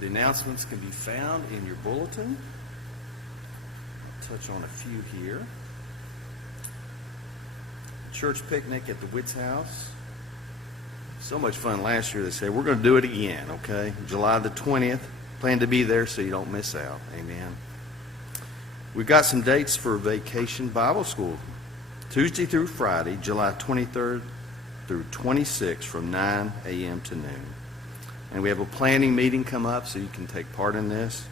The announcements can be found in your bulletin. I'll touch on a few here. Church picnic at the Witt's house. So much fun last year. They said, we're going to do it again, okay? July the 20th. Plan to be there so you don't miss out. Amen. We've got some dates for Vacation Bible School. Tuesday through Friday, July 23rd through 26th from 9 a.m. to noon. And we have a planning meeting come up so you can take part in this.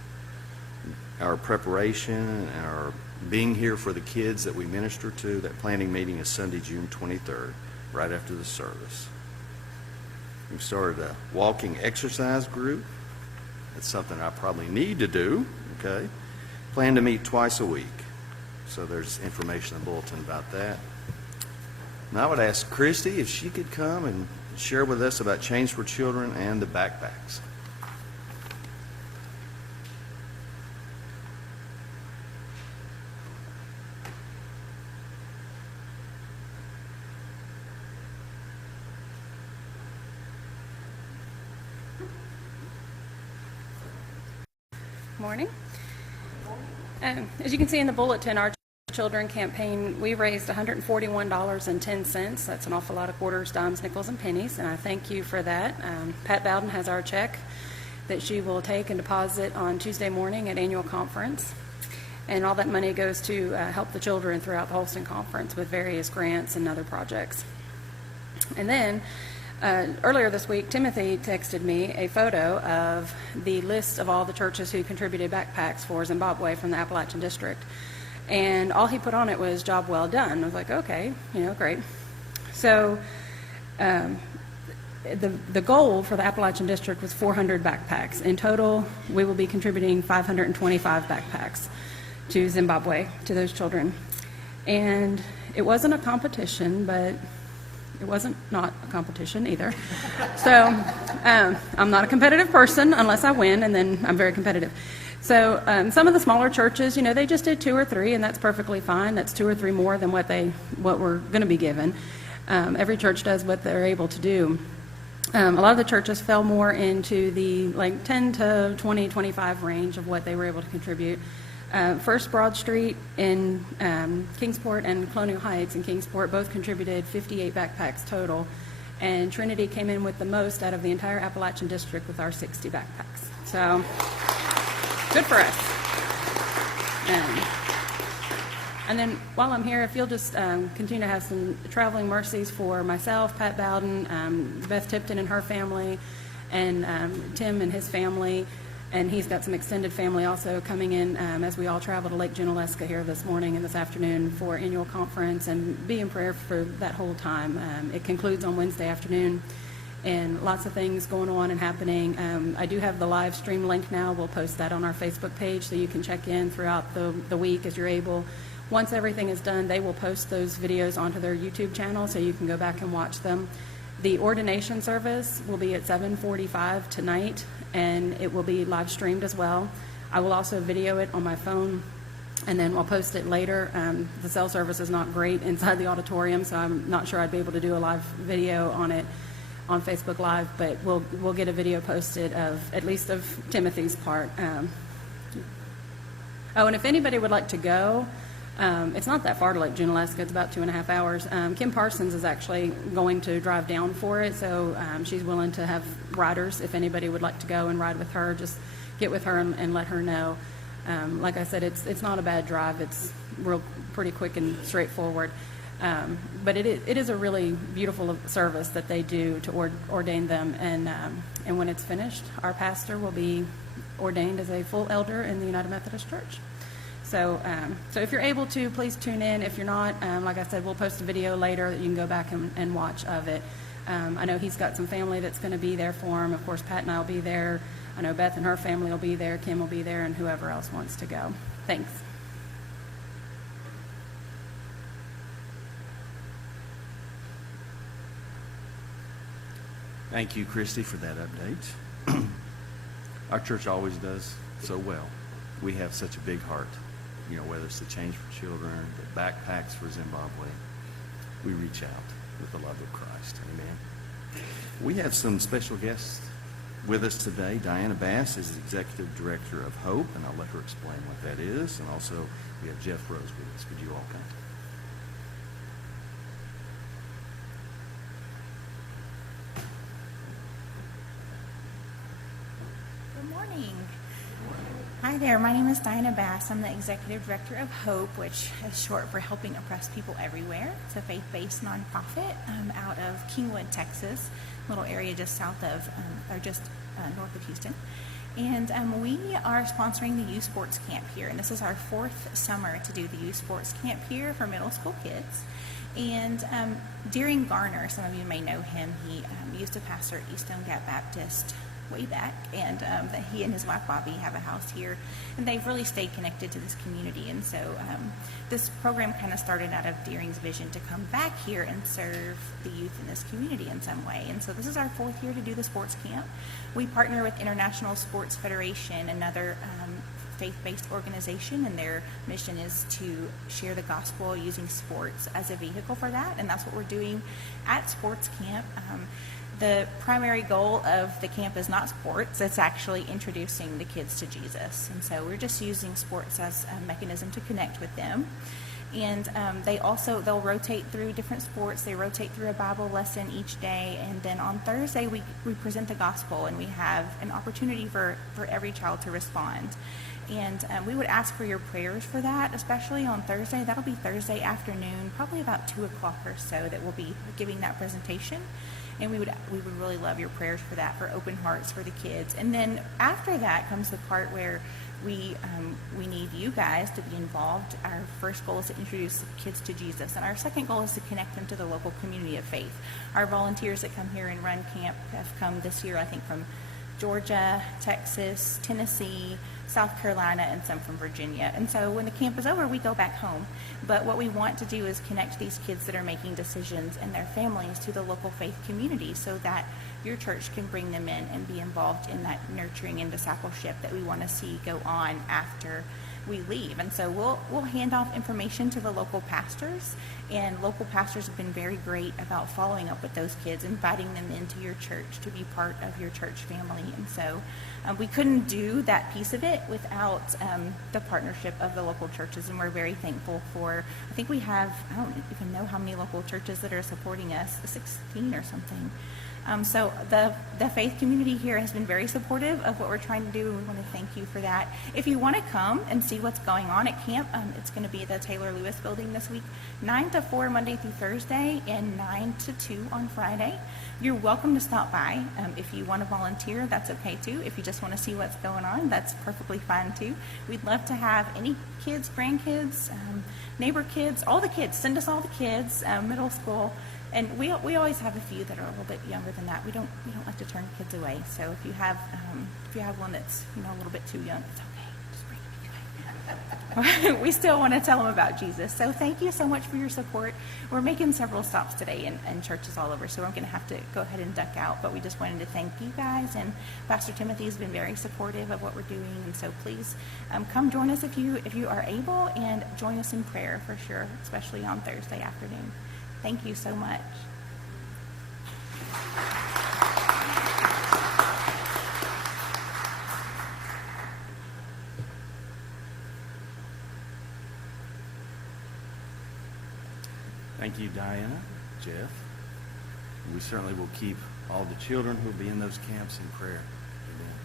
Our preparation and our being here for the kids that we minister to, that planning meeting is Sunday, June 23rd, right after the service. We've started a walking exercise group. That's something I probably need to do, okay? Plan to meet twice a week. So there's information in the bulletin about that. And I would ask Christy if she could come and share with us about Change for Children and the backpacks. Morning. As you can see in the bulletin, our Children campaign, we raised $141.10. That's an awful lot of quarters, dimes, nickels, and pennies, and I thank you for that. Pat Bowden has our check that she will take and deposit on Tuesday morning at annual conference, and all that money goes to help the children throughout the Holston Conference with various grants and other projects. And then earlier this week, Timothy texted me a photo of the list of all the churches who contributed backpacks for Zimbabwe from the Appalachian District. And all he put on it was "job well done." I was like, okay, great. So the goal for the Appalachian District was 400 backpacks. In total, we will be contributing 525 backpacks to Zimbabwe, to those children. And it wasn't a competition, but it wasn't not a competition either. So I'm not a competitive person unless I win, and then I'm very competitive. So some of the smaller churches, they just did 2 or 3, and that's perfectly fine. That's 2 or 3 more than what we're going to be given. Every church does what they're able to do. A lot of the churches fell more into the 10 to 20, 25 range of what they were able to contribute. First Broad Street in Kingsport and Colonial Heights in Kingsport both contributed 58 backpacks total, and Trinity came in with the most out of the entire Appalachian District with our 60 backpacks. So good for us. And then while I'm here, if you'll just continue to have some traveling mercies for myself, Pat Bowden, Beth Tipton and her family, and Tim and his family. And he's got some extended family also coming in as we all travel to Lake Junaluska here this morning and this afternoon for annual conference, and be in prayer for that whole time. It concludes on Wednesday afternoon, and lots of things going on and happening. I do have the live stream link now. We'll post that on our Facebook page so you can check in throughout the week as you're able. Once everything is done, they will post those videos onto their YouTube channel so you can go back and watch them. The ordination service will be at 7:45 tonight, and it will be live streamed as well. I will also video it on my phone, and then we'll post it later. The cell service is not great inside the auditorium, so I'm not sure I'd be able to do a live video on it on Facebook Live, but we'll get a video posted of at least of Timothy's part. And if anybody would like to go, it's not that far to Lake Junaluska. It's about 2.5 hours. Kim Parsons is actually going to drive down for it, so she's willing to have riders. If anybody would like to go and ride with her, just get with her and let her know. Like I said, it's not a bad drive. It's pretty quick and straightforward. But it is a really beautiful service that they do to ordain them. And when it's finished, our pastor will be ordained as a full elder in the United Methodist Church. So if you're able to, please tune in. If you're not, like I said, we'll post a video later that you can go back and watch of it. I know he's got some family that's going to be there for him. Of course, Pat and I will be there. I know Beth and her family will be there. Kim will be there, and whoever else wants to go. Thanks. Thank you, Christy, for that update. Our church always does so well. We have such a big heart. Whether it's the Change for Children, the backpacks for Zimbabwe, we reach out with the love of Christ. Amen. We have some special guests with us today, Diana Bass is the Executive Director of Hope, and I'll let her explain what that is. And also, we have Jeff Rose with us. Would you all come? Good morning. Hi there, my name is Diana Bass. I'm the Executive Director of Hope, which is short for Helping Oppressed People Everywhere. It's a faith-based nonprofit out of Kingwood, Texas, a little area just south of, north of Houston. And we are sponsoring the youth sports camp here, and this is our 4th summer to do the youth sports camp here for middle school kids. And during Garner, some of you may know him, he used to pastor at East Stone Gap Baptist way back, and that he and his wife Bobby have a house here, and they've really stayed connected to this community. And so this program kind of started out of Deering's vision to come back here and serve the youth in this community in some way. And so this is our 4th year to do the sports camp. We partner with International Sports Federation, another faith-based organization, and their mission is to share the gospel using sports as a vehicle for that, and that's what we're doing at sports camp. The primary goal of the camp is not sports, it's actually introducing the kids to Jesus. And so we're just using sports as a mechanism to connect with them. And they'll rotate through different sports. They rotate through a Bible lesson each day. And then on Thursday, we present the gospel, and we have an opportunity for every child to respond. And we would ask for your prayers for that, especially on Thursday. That'll be Thursday afternoon, probably about 2 o'clock or so, that we'll be giving that presentation. And we would really love your prayers for that, for open hearts for the kids. And then after that comes the part where we need you guys to be involved. Our first goal is to introduce kids to Jesus, and our second goal is to connect them to the local community of faith. Our volunteers that come here and run camp have come this year, I think, from Georgia, Texas, Tennessee, South Carolina, and some from Virginia. And so when the camp is over, we go back home. But what we want to do is connect these kids that are making decisions and their families to the local faith community, so that your church can bring them in and be involved in that nurturing and discipleship that we want to see go on after we leave. And so we'll hand off information to the local pastors, and local pastors have been very great about following up with those kids, inviting them into your church to be part of your church family. And so we couldn't do that piece of it without the partnership of the local churches, and we're very thankful for, I think we have, I don't even know how many local churches that are supporting us, 16 or something. So the faith community here has been very supportive of what we're trying to do. We want to thank you for that. If you want to come and see what's going on at camp, it's going to be at the Taylor Lewis building this week, 9 to 4 Monday through Thursday, and 9 to 2 on Friday. You're welcome to stop by. If you want to volunteer, that's okay too. If you just want to see what's going on, that's perfectly fine too. We'd love to have any kids, grandkids, neighbor kids, all the kids. Send us all the kids, middle school. And we always have a few that are a little bit younger than that. We don't like to turn kids away. So if you have one that's a little bit too young, it's okay. Just bring it. We still want to tell them about Jesus. So thank you so much for your support. We're making several stops today in churches all over, so I'm going to have to go ahead and duck out. But we just wanted to thank you guys, and Pastor Timothy has been very supportive of what we're doing. And so please come join us if you are able, and join us in prayer for sure, especially on Thursday afternoon. Thank you so much. Thank you, Diana, Jeff. We certainly will keep all the children who will be in those camps in prayer. Amen.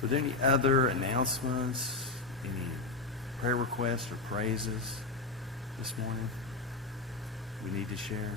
Were there any other announcements, any prayer requests or praises this morning we need to share?